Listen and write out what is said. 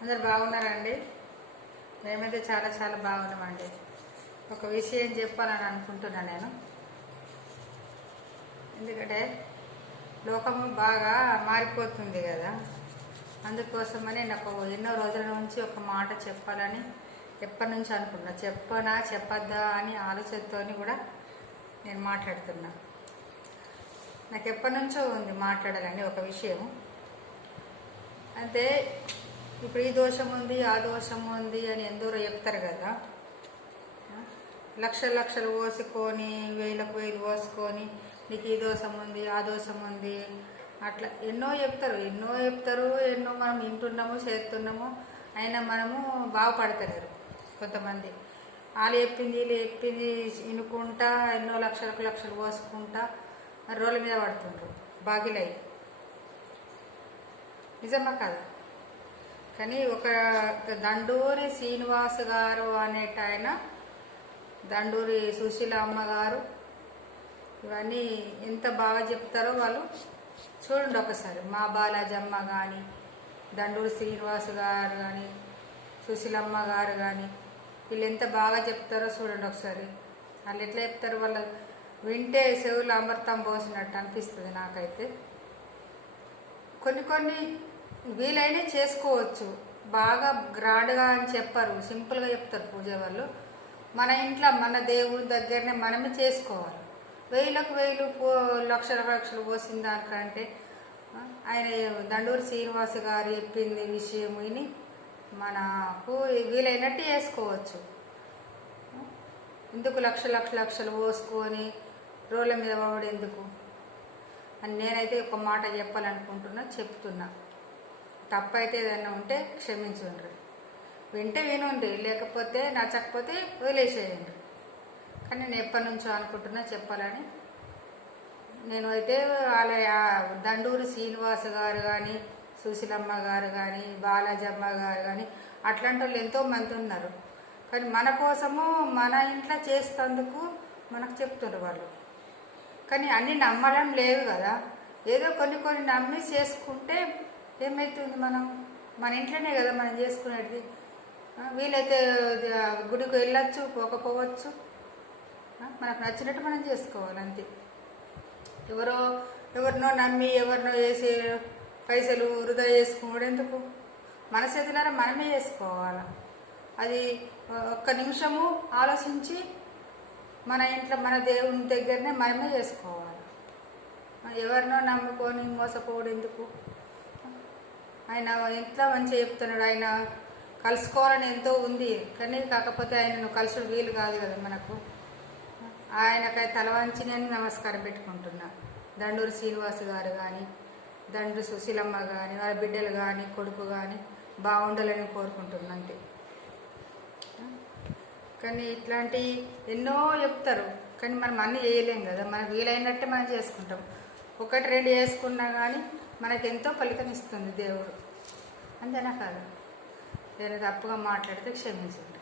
అందరు బాగున్నారండి. మేమైతే చాలా చాలా బాగున్నామండి. ఒక విషయం చెప్పాలని అనుకుంటున్నాను నేను. ఎందుకంటే లోకము బాగా మారిపోతుంది కదా, అందుకోసమని నాకు ఎన్నో రోజుల నుంచి ఒక మాట చెప్పాలని ఎప్పటి నుంచి అనుకున్నా. చెప్పనా చెప్పద్దా అని ఆలోచనతో కూడా నేను మాట్లాడుతున్నా. నాకు ఎప్పటి నుంచో ఉంది మాట్లాడాలని ఒక విషయం. అంటే ఇప్పుడు ఈ దోషం ఉంది, ఆ దోషం ఉంది అని ఎందరో చెప్తారు కదా. లక్షలు లక్షలు పోసుకొని, వేలకు వేలు పోసుకొని నీకు ఈ దోషం ఉంది, ఆ దోషం ఉంది, అట్లా ఎన్నో చెప్తారు. ఎన్నో మనం వింటున్నాము, చేస్తున్నాము, అయినా మనము బాగుపడతలేరు కొంతమంది. వాళ్ళు చెప్పింది వీళ్ళు చెప్పింది వినుకుంటా ఎన్నో లక్షలకు లక్షలు పోసుకుంటా రోడ్ల మీద పడుతుండ్రు బాగిలై. నిజమా కదా? కానీ ఒక దండూరి శ్రీనివాస్ గారు అనేట ఆయన, దండూరి సుశీల అమ్మగారు, ఇవన్నీ ఎంత బాగా చెప్తారో వాళ్ళు చూడండి ఒకసారి. మా బాలాజమ్మ కానీ, దండూరి శ్రీనివాస్ గారు కానీ, సుశీలమ్మ గారు కానీ, వీళ్ళు ఎంత బాగా చెప్తారో చూడండి ఒకసారి. వాళ్ళు ఎట్లా చెప్తారు, వాళ్ళు వింటే చెవులు అమృతం పోసినట్టు అనిపిస్తుంది నాకైతే. కొన్ని వీలైనా చేసుకోవచ్చు, బాగా గ్రాండ్గా అని చెప్పారు, సింపుల్గా చెప్తారు పూజ వాళ్ళు. మన ఇంట్లో మన దేవుడి దగ్గరనే మనమే చేసుకోవాలి. వేలకు వేలు లక్షల లక్షలు పోసిన దానికంటే ఆయన దండూరి శ్రీనివాస్ గారు చెప్పింది విషయం విని మనకు వీలైనట్టు చేసుకోవచ్చు. ఎందుకు లక్షలు పోసుకొని రోడ్ల మీద పడేందుకు అని నేనైతే ఒక మాట చెప్పాలనుకుంటున్నా, చెప్తున్నా. తప్పైతే ఏదైనా ఉంటే క్షమించండి. వింటే వినుండి, లేకపోతే నచ్చకపోతే వదిలేసేయండి. కానీ నేను ఎప్పటి నుంచో అనుకుంటున్నా చెప్పాలని. నేను అయితే వాళ్ళ దండూరి శ్రీనివాస్ గారు కానీ, సుశీలమ్మ గారు కానీ, బాలాజమ్మ గారు కానీ అట్లాంటి వాళ్ళు ఎంతో మంది ఉన్నారు. కానీ మన కోసము మన ఇంట్లో చేసేందుకు మనకు చెప్తున్నారు వాళ్ళు. కానీ అన్నీ నమ్మడం లేదు కదా. ఏదో కొన్ని నమ్మి చేసుకుంటే ఏమవుతుంది, మనం మన ఇంట్లోనే కదా మనం చేసుకునేది. వీలైతే గుడికి వెళ్ళొచ్చు, పోకపోవచ్చు, మనకు నచ్చినట్టు మనం చేసుకోవాలి అంతే. ఎవరినో నమ్మి ఎవరినో వేసి పైసలు వృధా చేసుకోవడం ఎందుకు? మన చేతులారా మనమే చేసుకోవాలి. అది ఒక్క నిమిషము ఆలోచించి మన ఇంట్లో మన దేవుని దగ్గరనే మనమే చేసుకోవాలి. ఎవరినో నమ్ముకొని మోసపోవడం ఎందుకు? ఆయన ఎంత మంచిగా చెప్తున్నాడు. ఆయన కలుసుకోవాలని ఎంతో ఉంది, కానీ కాకపోతే ఆయనను కలుసుడు వీలు కాదు కదా మనకు. ఆయనకై తలవంచి నేను నమస్కారం పెట్టుకుంటున్నా. దండూరి శ్రీనివాస్ గారు కానీ, దండూరి సుశీలమ్మ కానీ, వాళ్ళ బిడ్డలు కానీ, కొడుకు కానీ బాగుండాలని కోరుకుంటున్నా అంతే. కానీ ఇట్లాంటి ఎన్నో చెప్తారు, కానీ మనం అన్నీ చేయలేం కదా. మనకు వీలైనట్టే మనం చేసుకుంటాం. 1-2 చేసుకున్నా కానీ మనకెంతో ఫలితం ఇస్తుంది దేవుడు. అంతేనా కాదు? నేను తప్పుగా మాట్లాడితే క్షమించండి.